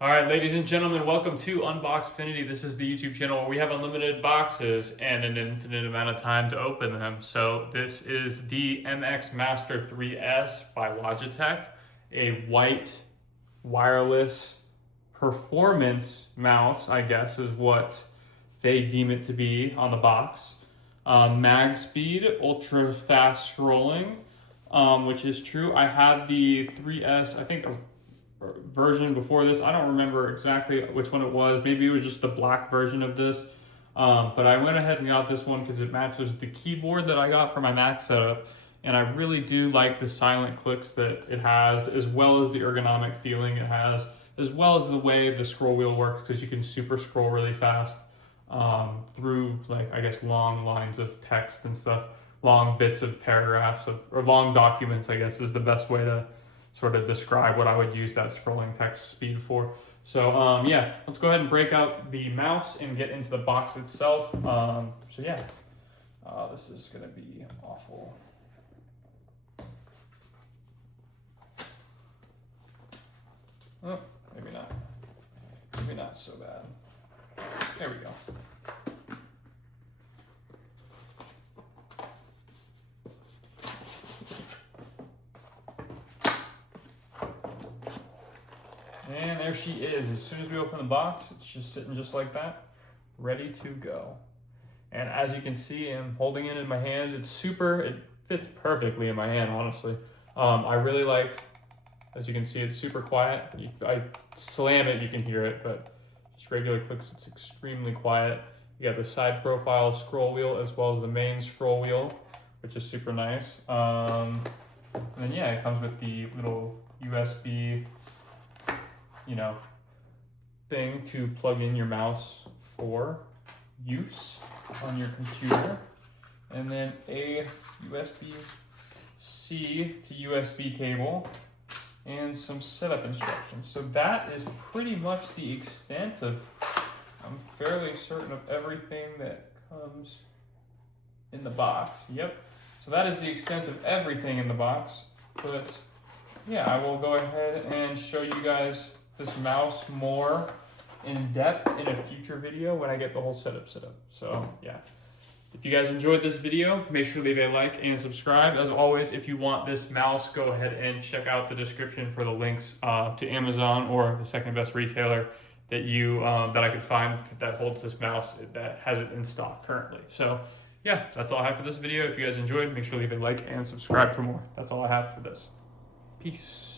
All right, ladies and gentlemen, welcome to Unboxfinity. This is the YouTube channel where we have unlimited boxes and an infinite amount of time to open them. So this is the MX Master 3S by Logitech, a white wireless performance mouse, I guess is what they deem it to be on the box. MagSpeed, ultra fast scrolling, which is true. I had the 3S, I think version before this. I don't remember exactly which one it was. Maybe it was just the black version of this. But I went ahead and got this one because it matches the keyboard that I got for my Mac setup. And I really do like the silent clicks that it has, as well as the ergonomic feeling it has, as well as the way the scroll wheel works, because you can super scroll really fast through, like, I guess, long lines of text and stuff, long bits of paragraphs or long documents, I guess, is the best way to sort of describe what I would use that scrolling text speed for. So yeah, let's go ahead and break out the mouse and get into the box itself. So yeah, this is gonna be awful. Oh, maybe not. Maybe not so bad. There we go. And there she is. As soon as we open the box, it's just sitting just like that, ready to go. And as you can see, I'm holding it in my hand. It fits perfectly in my hand, honestly. I really like, as you can see, it's super quiet. If I slam it, you can hear it, but just regular clicks, it's extremely quiet. You got the side profile scroll wheel as well as the main scroll wheel, which is super nice. And then yeah, it comes with the little USB thing to plug in your mouse for use on your computer, and then a USB-C to USB cable and some setup instructions. So that is pretty much the extent of, I'm fairly certain, of everything that comes in the box. Yep. So that is the extent of everything in the box. But yeah, I will go ahead and show you guys this mouse more in depth in a future video when I get the whole setup set up. So yeah, if you guys enjoyed this video, make sure to leave a like and subscribe. As always, if you want this mouse, go ahead and check out the description for the links to Amazon or the second best retailer that I could find that holds this mouse, that has it in stock currently. So yeah, that's all I have for this video. If you guys enjoyed, make sure to leave a like and subscribe for more. That's all I have for this. Peace.